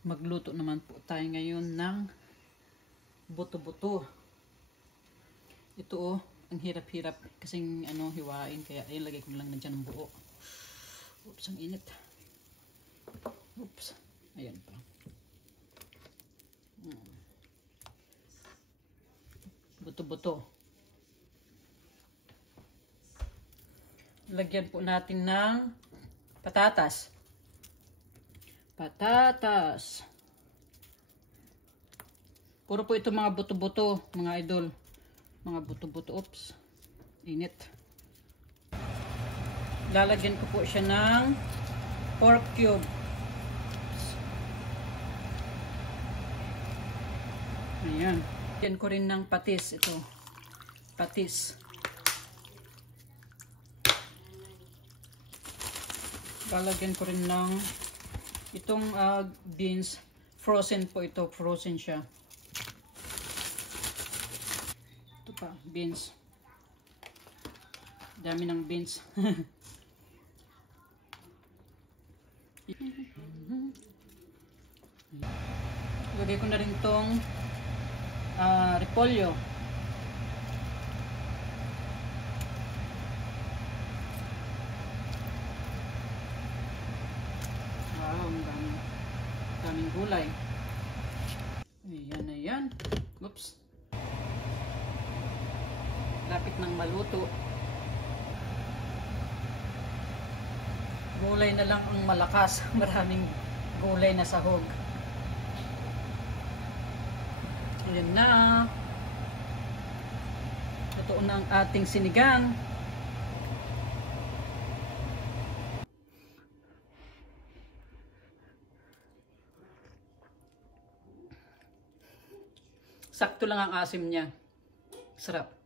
Magluto naman po tayo ngayon ng buto-buto. Ito oh, ang hirap-hirap kasing hiwain, kaya ayun, lagay ko lang na dyan ng buo. Oops, ang init. Oops, ayan pa. Buto-buto. Lagyan po natin ng patatas. Patatas. Puro po ito mga buto-buto, mga idol. Mga buto-buto. Oops. Init. Lalagyan ko po siya ng pork cube. Ayan. Lagyan ko rin ng patis ito. Patis. Lalagyan ko rin ng itong beans, frozen po ito, frozen siya. Ito pa, beans. Dami ng beans. Lagay ko na rin itong repolyo. Daming gulay. Ayan, ayan. Oops. Lapit ng maluto. Gulay na lang ang malakas. Maraming gulay na sahog. Ayan na. Ito na ang ating sinigang. Sakto lang ang asim niya. Sarap.